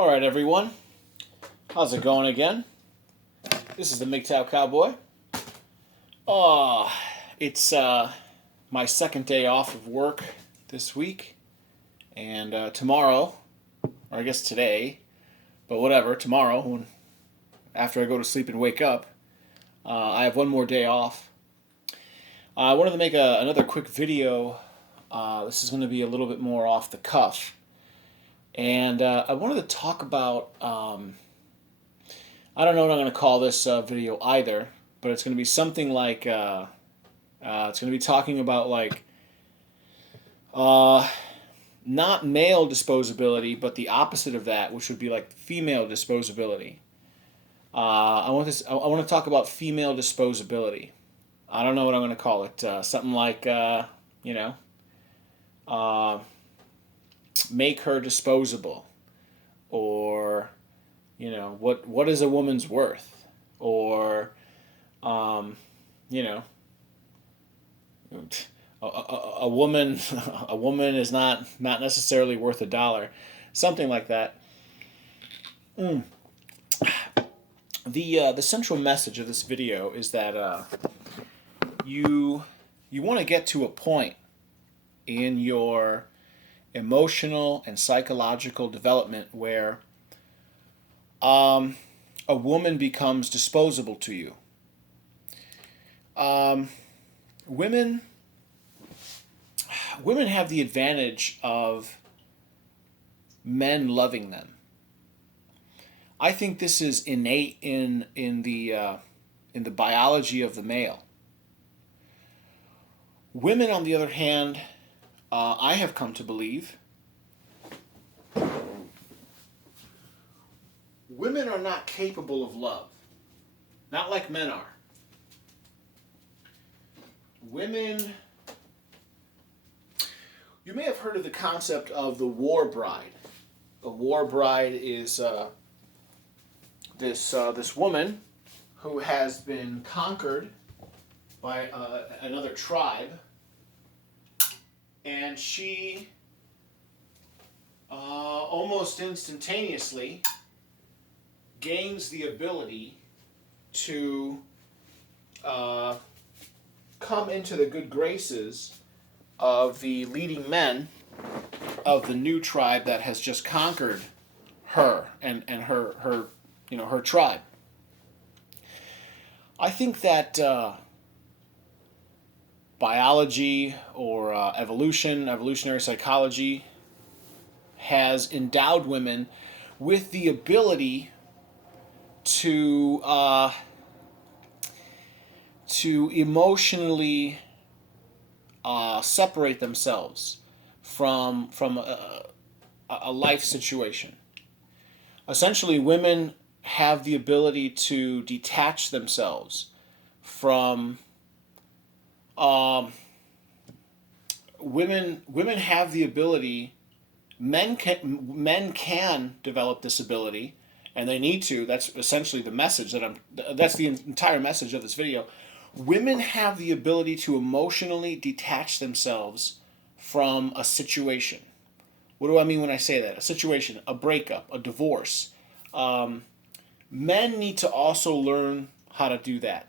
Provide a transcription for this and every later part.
All right, everyone. How's it going again? This is the Mgtow Cowboy. Oh, it's my second day off of work this week. And tomorrow, or I guess today, but whatever, tomorrow, after I go to sleep and wake up, I have one more day off. I wanted to make another quick video. This is going to be a little bit more off the cuff. And I wanted to talk about, I don't know what I'm going to call this video either, but it's going to be something like, it's going to be talking about like, not male disposability, but the opposite of that, which would be like female disposability. I want to talk about female disposability. I don't know what I'm going to call it. Something like, make her disposable, or what is a woman's worth, or a woman a woman is not necessarily worth $1, something like that. The central message of this video is that you want to get to a point in your emotional and psychological development where a woman becomes disposable to you. Women have the advantage of men loving them. I think this is innate in the biology of the male. Women, on the other hand, I have come to believe, women are not capable of love. Not like men are. Women, you may have heard of the concept of the war bride. A war bride is this woman who has been conquered by another tribe, and she almost instantaneously gains the ability to come into the good graces of the leading men of the new tribe that has just conquered her and her tribe. I think that biology or evolutionary psychology has endowed women with the ability to emotionally separate themselves from a life situation. Essentially, women have the ability to detach themselves from women have the ability. Men can develop this ability, and they need to. That's essentially the message that's the entire message of this video. Women have the ability to emotionally detach themselves from a situation. What do I mean when I say that? A situation, a breakup, a divorce. Men need to also learn how to do that.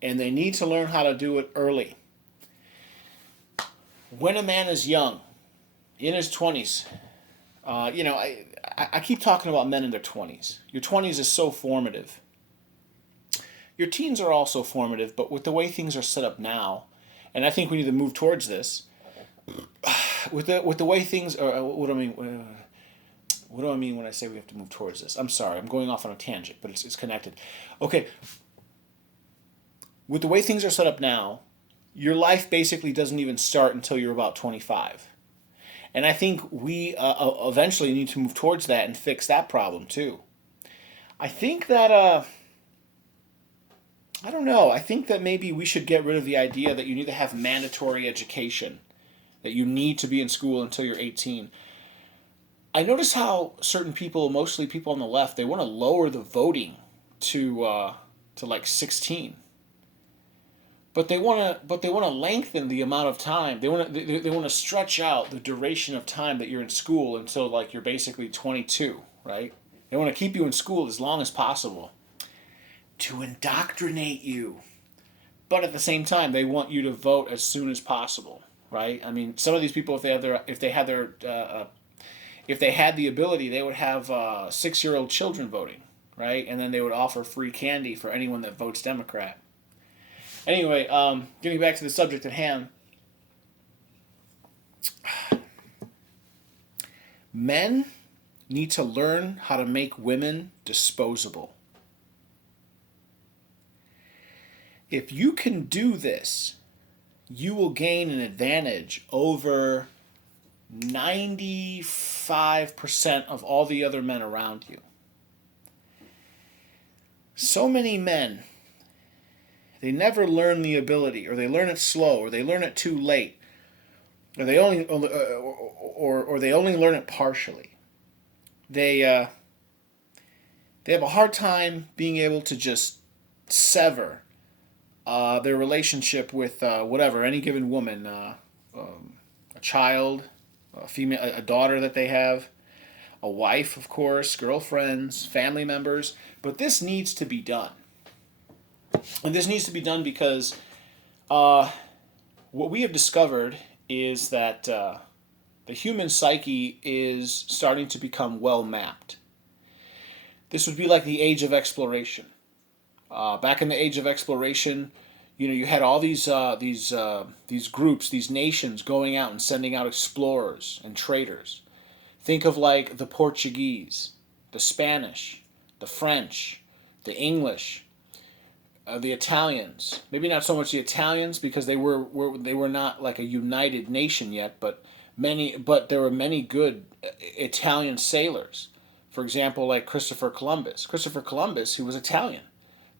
And they need to learn how to do it early. When a man is young, in his 20s, I keep talking about men in their 20s. Your 20s is so formative. Your teens are also formative, but with the way things are set up now, and I think we need to move towards this, with the way things are, what do I mean? What do I mean when I say we have to move towards this? I'm sorry, I'm going off on a tangent, but it's connected. Okay. With the way things are set up now, your life basically doesn't even start until you're about 25. And I think we eventually need to move towards that and fix that problem too. I think that, I don't know, I think that maybe we should get rid of the idea that you need to have mandatory education, that you need to be in school until you're 18. I notice how certain people, mostly people on the left, they want to lower the voting to like 16. but they want to lengthen the amount of time. They want to stretch out the duration of time that you're in school until like you're basically 22, right? They want to keep you in school as long as possible to indoctrinate you. But at the same time, they want you to vote as soon as possible, right? I mean, some of these people, if they had the ability, they would have 6-year-old children voting, right? And then they would offer free candy for anyone that votes Democrat. Anyway, getting back to the subject at hand, men need to learn how to make women disposable. If you can do this, you will gain an advantage over 95% of all the other men around you. So many men, they never learn the ability, or they learn it slow, or they learn it too late, or they only learn it partially. They have a hard time being able to just sever their relationship with whatever, any given woman, a child, a female, a daughter that they have, a wife, of course, girlfriends, family members. But this needs to be done. And this needs to be done because what we have discovered is that the human psyche is starting to become well mapped. This would be like the age of exploration. Back in the age of exploration, you had all these groups, these nations going out and sending out explorers and traders. Think of like the Portuguese, the Spanish, the French, the English, the Italians. Maybe not so much the Italians because they were not like a united nation yet, but there were many good Italian sailors. For example, like Christopher Columbus. Christopher Columbus, he was Italian,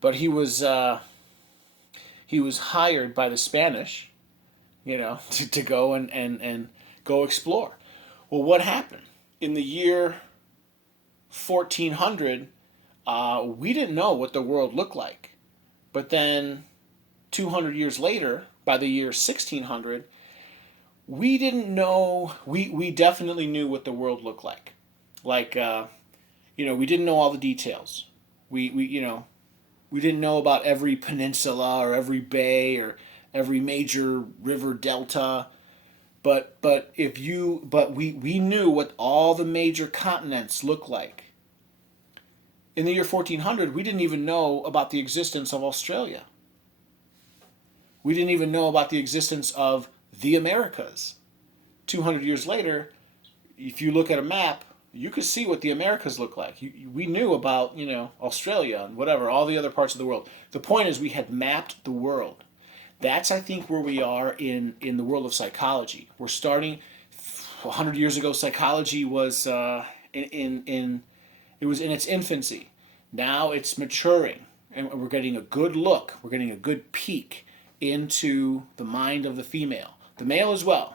but he was hired by the Spanish, to go and go explore. Well, what happened? In the year 1400, we didn't know what the world looked like. But then 200 years later, by the year 1600, we didn't know, we definitely knew what the world looked like. Like, we didn't know all the details. We didn't know about every peninsula or every bay or every major river delta. But we knew what all the major continents looked like. In the year 1400, we didn't even know about the existence of Australia. We didn't even know about the existence of the Americas. 200 years later, if you look at a map, you could see what the Americas look like. We knew about, Australia and whatever, all the other parts of the world. The point is we had mapped the world. That's, I think, where we are in the world of psychology. We're starting, 100 years ago, psychology was it was in its infancy. Now it's maturing, and we're getting a good look. We're getting a good peek into the mind of the female. The male as well.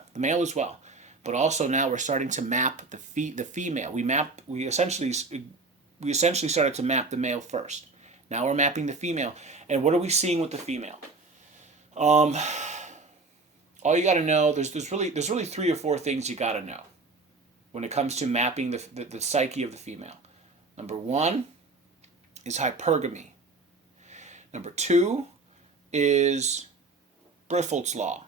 But also now we're starting to map the female. We essentially started to map the male first. Now we're mapping the female. And what are we seeing with the female? All you got to know, there's really 3 or 4 things you got to know when it comes to mapping the psyche of the female. Number 1 is hypergamy. Number 2 is Briffault's law.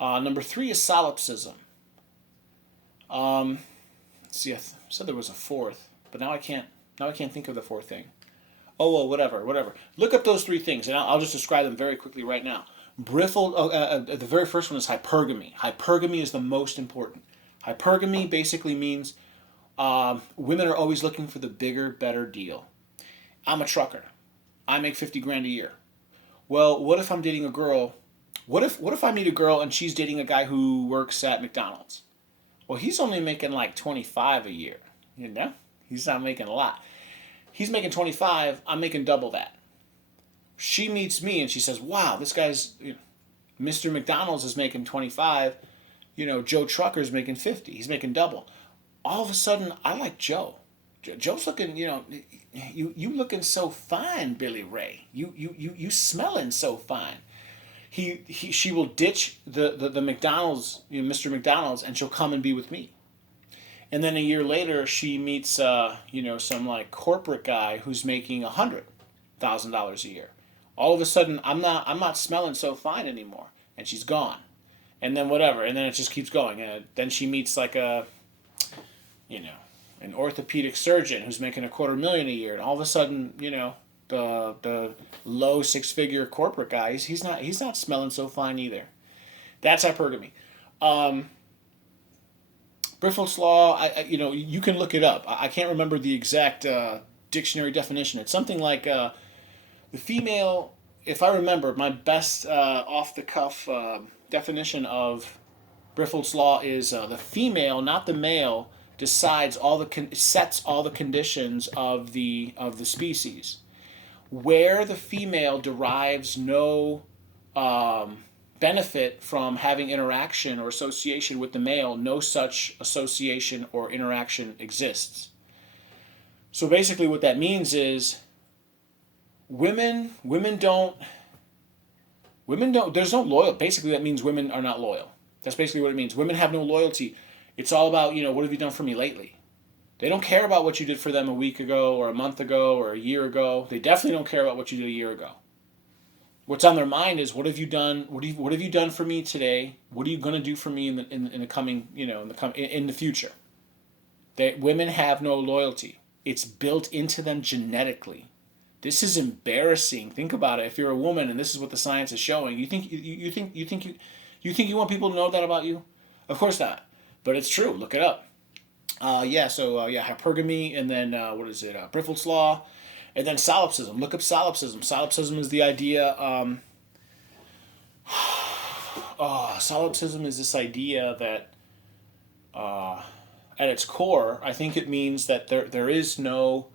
Number 3 is solipsism. I said there was a 4th, but now I can't think of the 4th thing. Oh well, whatever. Look up those 3 things, and I'll just describe them very quickly right now. The very first one is hypergamy. Hypergamy is the most important. Hypergamy basically means women are always looking for the bigger, better deal. I'm a trucker. I make $50,000 a year. Well, what if I'm dating a girl? What if I meet a girl and she's dating a guy who works at McDonald's? Well, he's only making like $25,000 a year. He's not making a lot. He's making $25,000. I'm making double that. She meets me and she says, "Wow, this guy's Mr. McDonald's is making $25,000. Joe Trucker's making $50,000. He's making double." All of a sudden, I like Joe. Joe's looking, you looking so fine, Billy Ray. You smelling so fine. She will ditch the McDonald's, Mr. McDonald's, and she'll come and be with me. And then a year later, she meets, some like corporate guy who's making $100,000 a year. All of a sudden, I'm not smelling so fine anymore, and she's gone. And then whatever, and then it just keeps going. And then she meets like an orthopedic surgeon who's making $250,000 a year, and all of a sudden, the low six-figure corporate guy, he's not smelling so fine either. That's hypergamy. Briffel's law, you can look it up. I can't remember the exact dictionary definition. It's something like the female. If I remember, my best off-the-cuff definition of Briffel's law is the female, not the male, decides sets all the conditions of the species. Where the female derives no benefit from having interaction or association with the male, no such association or interaction exists. So basically what that means is women don't, there's no loyalty. Basically that means women are not loyal. That's basically what it means. Women have no loyalty. It's all about, what have you done for me lately? They don't care about what you did for them a week ago or a month ago or a year ago. They definitely don't care about what you did a year ago. What's on their mind is, what have you done? What have you done for me today? What are you going to do for me in the coming, in the future? Women have no loyalty. It's built into them genetically. This is embarrassing. Think about it. If you're a woman and this is what the science is showing, you think you want people to know that about you? Of course not. But it's true. Look it up. Hypergamy, and then Briffel's law. And then solipsism. Look up solipsism. Solipsism is the idea. Solipsism is this idea that, at its core, I think it means that there is no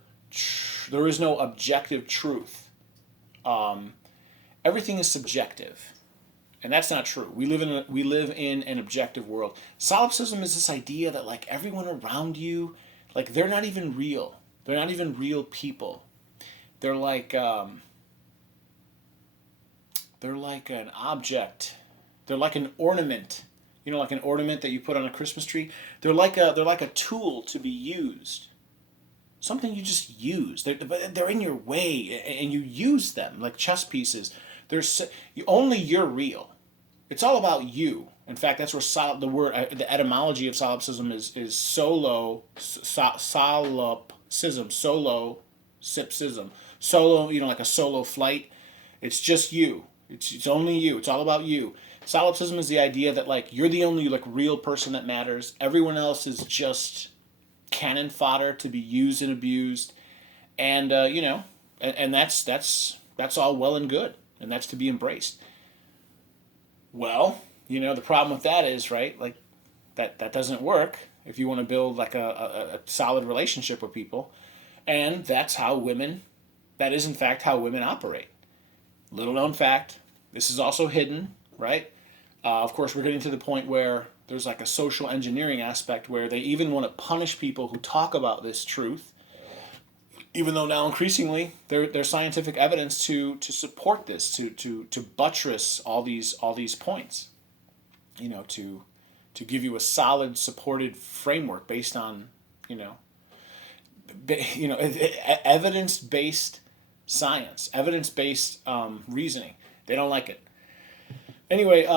objective truth. Everything is subjective, and that's not true. We live in an objective world. Solipsism is this idea that like everyone around you, like they're not even real. They're not even real people. They're like an object. They're like an ornament. Like an ornament that you put on a Christmas tree. They're like a tool to be used. Something you just use. They're in your way, and you use them like chess pieces. Only you're real. It's all about you. In fact, that's where the etymology of solipsism is solipsism, solipsism. Solo, like a solo flight. It's just you. It's only you. It's all about you. Solipsism is the idea that like you're the only like real person that matters. Everyone else is just cannon fodder to be used and abused, and and that's all well and good, and that's to be embraced. Well, the problem with that is, right, like that doesn't work if you want to build like a solid relationship with people, and that is in fact how women operate. Little known fact, this is also hidden, right? Of course, we're getting to the point where there's like a social engineering aspect where they even want to punish people who talk about this truth, even though now increasingly there's scientific evidence to support this, to buttress all these points, to give you a solid supported framework based on evidence-based science, evidence-based reasoning. They don't like it. Anyway,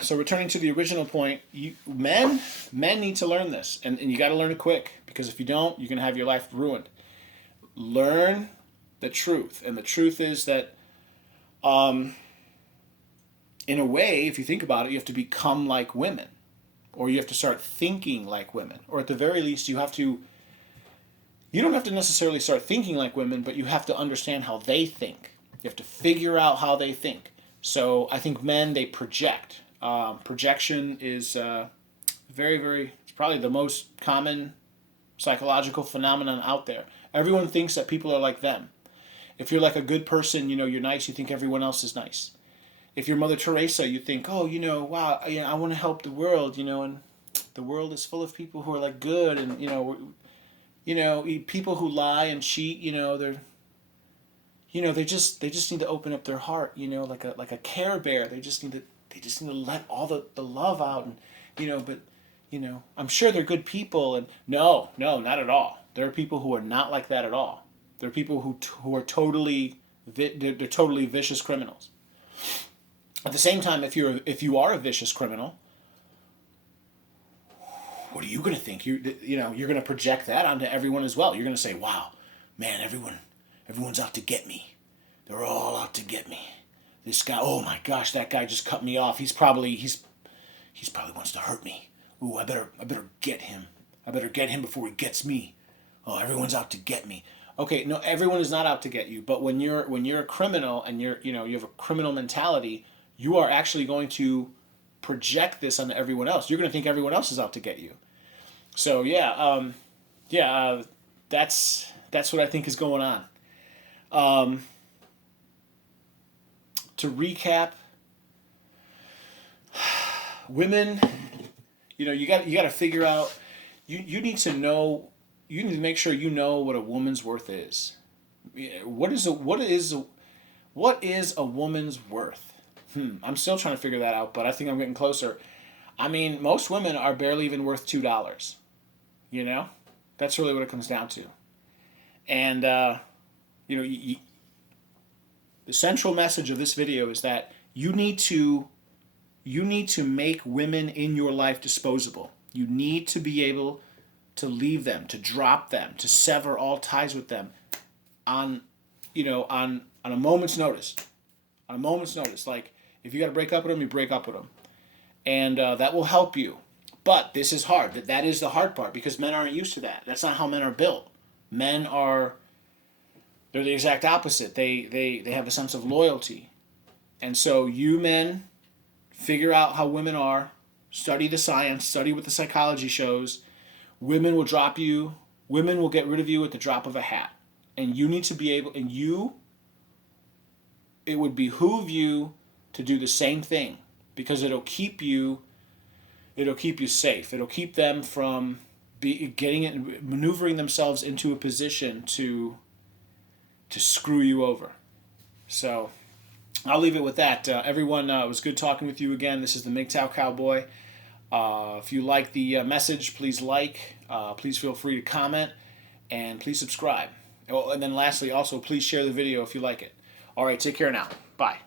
so returning to the original point, men need to learn this, and you got to learn it quick, because if you don't, you're going to have your life ruined. Learn the truth, and the truth is that, in a way, if you think about it, you have to become like women, or you have to start thinking like women, or at the very least, you don't have to necessarily start thinking like women, but you have to understand how they think. You have to figure out how they think. So I think men, they project. Projection is very, very, it's probably the most common psychological phenomenon out there. Everyone thinks that people are like them. If you're like a good person, you're nice, you think everyone else is nice. If you're Mother Teresa, you think, wow, I want to help the world, and The world is full of people who are like good, and people who lie and cheat. They just need to open up their heart. Like a Care Bear. They just need to let all the love out, and but I'm sure they're good people, and no, not at all. There are people who are not like that at all. There are people who are totally they're totally vicious criminals. At the same time, if you are a vicious criminal, what are you going to think? You're going to project that onto everyone as well. You're going to say, "Wow, man, everyone's out to get me. They're all out to get me. This guy, oh my gosh, that guy just cut me off. He's probably wants to hurt me. Ooh, I better get him. I better get him before he gets me. Oh, everyone's out to get me." Okay, no, everyone is not out to get you. But when you're a criminal and you have a criminal mentality, you are actually going to project this on everyone else. You're going to think everyone else is out to get you. So that's what I think is going on. To recap, women, you got to figure out. You need to know. You need to make sure you know what a woman's worth is. What is a woman's worth? I'm still trying to figure that out, but I think I'm getting closer. I mean, most women are barely even worth $2. That's really what it comes down to. And the central message of this video is that you need to make women in your life disposable. You need to be able to leave them, to drop them, to sever all ties with them on a moment's notice. On a moment's notice. Like, if you got to break up with them, you break up with them. And that will help you. But this is hard. That is the hard part, because men aren't used to that. That's not how men are built. They're the exact opposite. They have a sense of loyalty. And so you men, figure out how women are, study the science, study what the psychology shows. Women will drop you. Women will get rid of you at the drop of a hat. And you need to be able, it would behoove you to do the same thing, because it'll keep you safe. It'll keep them from maneuvering themselves into a position to screw you over. So I'll leave it with that. Everyone, it was good talking with you again. This is the Mgtow Cowboy. If you like the message, please like. Please feel free to comment, and please subscribe. Oh, and then lastly, also, please share the video if you like it. All right, take care now. Bye.